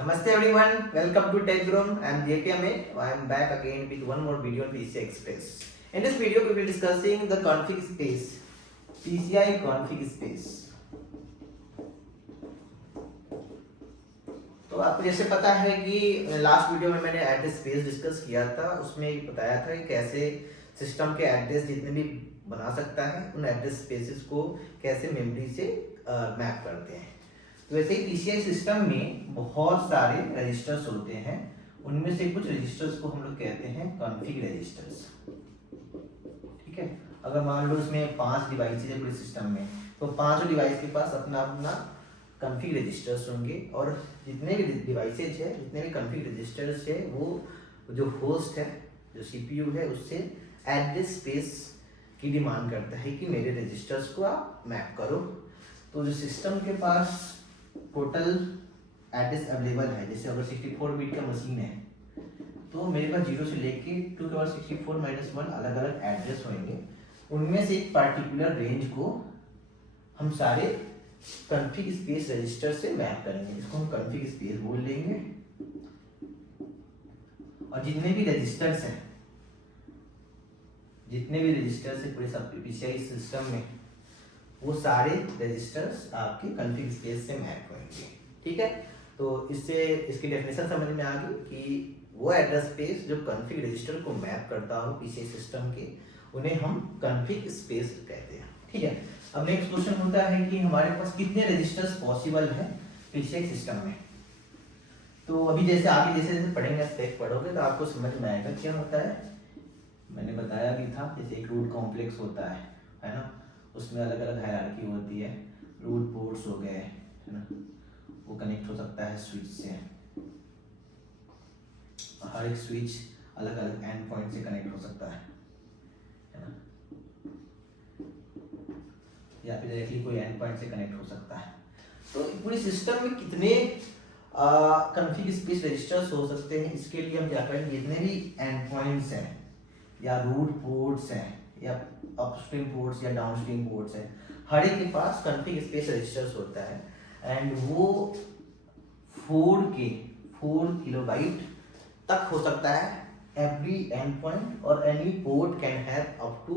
Namaste everyone, welcome to TechGroom. I am JK Amit. I am back again with one more video on PCI Express. In this video, we will be discussing the config space, PCI config space. तो आपको जैसे पता है कि last video में मैंने address space discuss किया था, उसमें बताया था कि कैसे सिस्टम के एड्रेस जितने भी बना सकता है उन एड्रेस स्पेसेस को कैसे मेमोरी से मैप करते हैं। तो वैसे ही पीसीआई सिस्टम में बहुत सारे रजिस्टर्स होते हैं, उनमें से कुछ रजिस्टर्स को हम लोग कहते हैं कॉन्फ़िग रजिस्टर्स। ठीक है, अगर मान लो इसमें 5 डिवाइसेज है पूरे सिस्टम में, तो 5 डिवाइस के पास अपना अपना कॉन्फ़िग रजिस्टर्स होंगे, और जितने भी डिवाइसेज है, जितने भी कॉन्फ़िग रजिस्टर्स है, वो जो होस्ट है, जो सीपीयू है, उससे एड्रेस स्पेस की डिमांड करता है कि मेरे रजिस्टर्स को आप मैप करो। तो जो सिस्टम के पास टोटल एड्रेस अवेलेबल है, जैसे अगर 64 बिट का मशीन है तो मेरे पास 0 से लेके 2^64-1 अलग अलग एड्रेस होंगे। उनमें से एक पार्टिकुलर रेंज को हम सारे कॉन्फ़िग स्पेस रजिस्टर से मैप करेंगे, जिसको हम कॉन्फ़िग स्पेस बोल लेंगे। और जितने भी रजिस्टर्स हैं, पूरे सब पीसीआई सिस्टम में, वो सारे रजिस्टर्स आपके कॉन्फ़िग स्पेस से मैप होंगे। ठीक है, तो इससे इसकी डेफिनेशन समझ में आ गई कि वो एड्रेस स्पेस जो कॉन्फ़िग रजिस्टर को मैप करता हो पीसीआई सिस्टम के, उन्हें हम कॉन्फ़िग स्पेस कहते हैं। ठीक है, अब नेक्स्ट क्वेश्चन होता है कि हमारे पास कितने रजिस्टर्स पॉसिबल है पीसीआई सिस्टम में। तो अभी जैसे आगे जैसे पढ़ेंगे, स्टेप पढ़ोगे तो आपको समझ में आएगा क्या होता है। मैंने बताया भी था, जैसे एक रूट कॉम्प्लेक्स होता है ना, उसमें अलग अलग हायरार्की होती है। रूट पोर्ट्स हो गए, है ना, वो कनेक्ट हो सकता है स्विच से, हर एक स्विच अलग अलग एंड पॉइंट से कनेक्ट हो सकता है ना, या फिर डायरेक्टली कोई एंड पॉइंट से कनेक्ट हो सकता है। तो पूरे सिस्टम में कितने कॉन्फ़िग स्पेस रजिस्टर्स हो सकते हैं, इसके लिए हम क्या करेंगे, जितने भी एंड पॉइंट्स हैं या रूट पोर्ट्स हैं या अपस्ट्रीम पोर्ट्स या डाउनस्ट्रीम पोर्ट्स हैं, हर एक के पास कॉन्फ़िग स्पेस रजिस्टर्स होता है। एंड वो 4 किलोबाइट तक हो सकता है एवरी एंड पॉइंट, और any port can have up to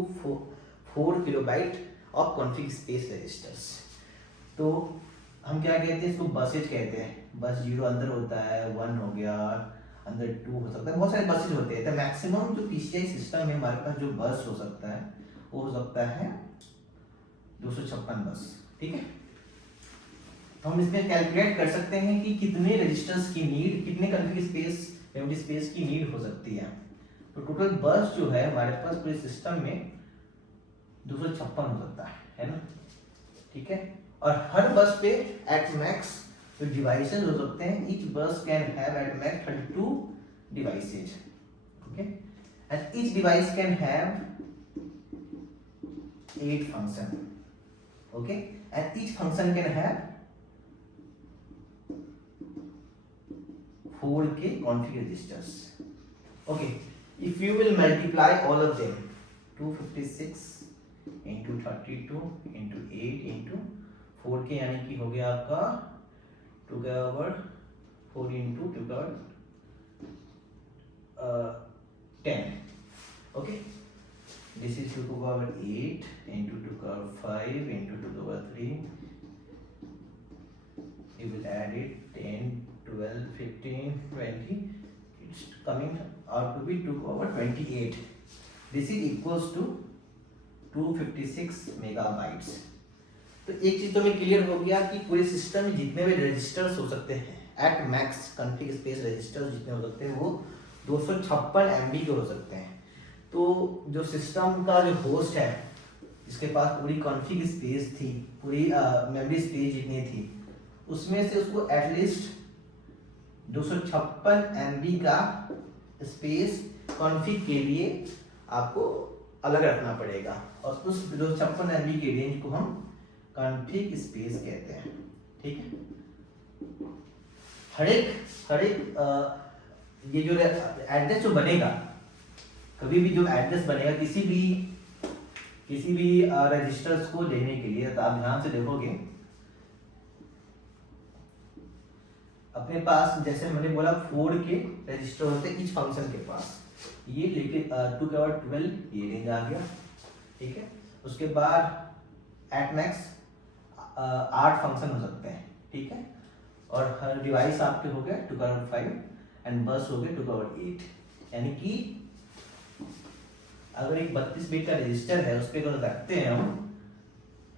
4 kilobyte of config space registers. तो हम क्या कहते हैं, इसको बसेज कहते हैं। बस 0 अंदर होता है, 1 हो गया, अंदर 2 हो सकता है, बहुत सारे बसेज होते हैं। तो मैक्सिमम जो पीसीआई सिस्टम में हमारे पास जो बस हो सकता है वो हो सकता है 256 बस। ठीक है, तो हम इसमें कैलकुलेट कर सकते हैं कि कितने रजिस्टर्स की नीड, कितने कॉन्फ़िग स्पेस, मेमोरी स्पेस की नीड हो सकती है। तो टोटल बस जो है हमारे पास पूरे सिस्टम में 256 हो सकता है ना। ठीक है, और हर बस पे एट मैक्स जो डिवाइसेज हो सकते हैं, ईच बस can have at max 32 devices. Okay, and each device can have 8 function. Okay, and each function can have 4K config registers. Okay, if you will multiply all of them, 256 into 32 into 8 into 4K, यानी कि हो गया आपका 2 का power 4 into 2 का power 10. Okay, this is 2 का power 8 into 2 का power 5 into 2 का power 3. You will add it 10, 12, 15, 20. It's coming out to be 2 power 28. This is equals to 256 megabytes. तो एक चीज तो मैं क्लियर हो गया कि पूरे सिस्टम में जितने भी रजिस्टर्स हो सकते हैं, at max config space registers जितने हो सकते हैं वो 256 MB के हो सकते हैं। तो जो सिस्टम का जो होस्ट है, जिसके पास पूरी कॉन्फ़िग स्पेस थी, पूरी मेमोरी स्पेस जितनी थी, उसमें से उसको एटलीस्ट 256 MB का स्पेस कॉन्फ़िग के लिए आपको अलग रखना पड़ेगा, और उस 256 MB की रेंज को हम कॉन्फ़िग स्पेस कहते हैं। ठीक है, हर एक ये जो एड्रेस जो बनेगा, कभी भी जो एड्रेस बनेगा किसी भी रजिस्टर्स को लेने के लिए, तो आप ध्यान से देखोगे अपने पास जैसे मैंने बोला 4 के रजिस्टर होते हैं इच फंक्शन के पास, ये लेके 2 के बाद 12 ये रेंज आ गया, ठीक है। उसके बाद एट मैक्स 8 फंक्शन हो सकते हैं, ठीक है। और हर डिवाइस आपके हो गया 2 का 5 एंड बस हो गया 2 का 8, यानी कि अगर एक 32 बिट का रजिस्टर है उस पर अगर रखते हैं हम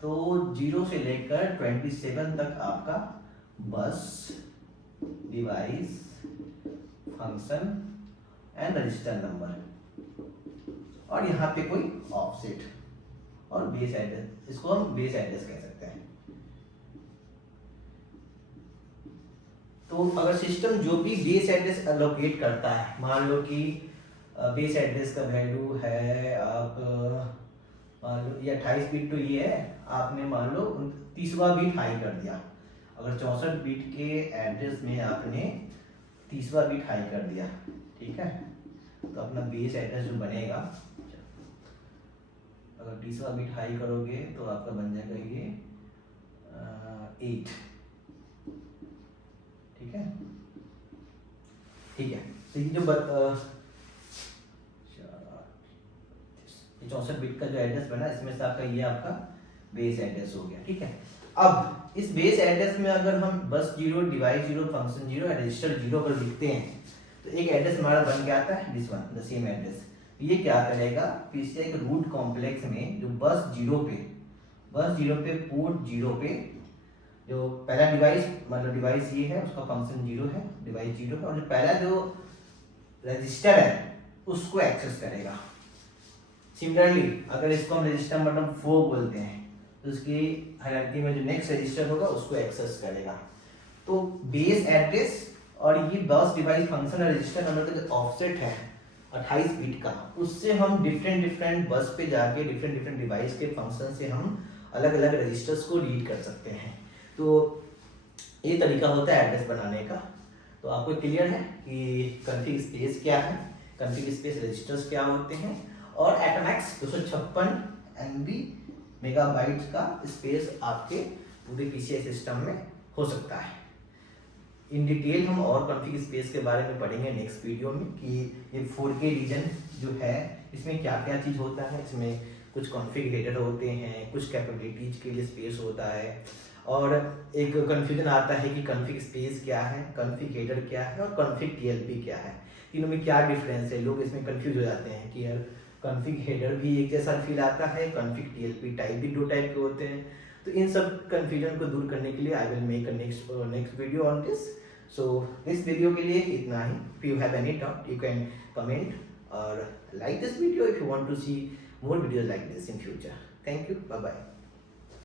तो 0 से लेकर 27 तक आपका बस, device, function and register number, और यहाँ पे कोई ऑफसेट और बेस एड्रेस, इसको हम बेस एड्रेस कह सकते हैं। तो अगर सिस्टम जो भी बेस एड्रेस एलोकेट करता है, मान लो कि बेस एड्रेस का वैल्यू है आप मान लो ये 28 बिट तो ये है, आपने मान लो 30वां बिट हाई कर दिया, अगर 64 बिट के एड्रेस में आपने 30वां बिट हाई कर दिया, ठीक है, तो अपना बेस एड्रेस जो बनेगा, अगर 30वां बिट हाई करोगे तो आपका बन जाएगा ये 8, ठीक है, ठीक है। तो ये जो 64 बिट का जो एड्रेस बना इसमें से आपका ये आपका बेस एड्रेस हो गया, ठीक है। अब इस बेस एड्रेस में अगर हम बस 0, डिवाइस 0, फंक्शन 0 और रजिस्टर 0 पर लिखते हैं तो एक एड्रेस हमारा बन के आता है this one, the same address. ये क्या करेगा, पीछे एक रूट कॉम्प्लेक्स में जो बस 0 पे पोर्ट 0 पे जो पहला डिवाइस, मतलब डिवाइस ये है उसका फंक्शन 0 है, डिवाइस 0 है, और जो पहला जो रजिस्टर है उसको एक्सेस करेगा। सिमिलरली अगर इसको हम रजिस्टर मतलब 4 बोलते हैं तो उसकी हायरार्की में जो नेक्स्ट रजिस्टर होगा उसको एक्सेस करेगा। तो बेस एड्रेस और ये बस, डिवाइस, फंक्शन और रजिस्टर नंबर का जो ऑफसेट है 28 बिट का, उससे हम डिफरेंट बस पे जाके डिफरेंट डिवाइस के फंक्शन से हम अलग अलग रजिस्टर्स को रीड कर सकते हैं। तो ये तरीका होता है एड्रेस बनाने का। तो आपको क्लियर है कि कॉन्फ़िग स्पेस क्या है, कॉन्फ़िग स्पेस रजिस्टर्स क्या होते हैं, और एटमैक्स 256 MB मेगाबाइट का स्पेस आपके पूरे PCI सिस्टम में हो सकता है। इन डिटेल हम और कॉन्फ़िग स्पेस के बारे में पढ़ेंगे नेक्स्ट वीडियो में कि ये 4K रीजन जो है इसमें क्या क्या चीज़ होता है। इसमें कुछ कॉन्फ़िग हेडर होते हैं, कुछ कैपेबिलिटीज के लिए स्पेस होता है, और एक कन्फ्यूजन आता है कि कॉन्फ़िग स्पेस क्या है, कॉन्फ़िग हेडर क्या है और कॉन्फ़िग TLP क्या है, तीनों में क्या डिफरेंस है। लोग इसमें कंफ्यूज हो जाते हैं कि यार कॉन्फ़िग हेडर भी एक जैसा फील आता है, कॉन्फ़िग TLP टाइप भी 2 टाइप के होते हैं। तो इन सब कन्फ्यूजन को दूर करने के लिए I will make a next video on this. So इस वीडियो के लिए इतना ही। If you have any doubt you can comment और like this video if you want to see more videos like this in future. Thank you. Bye bye.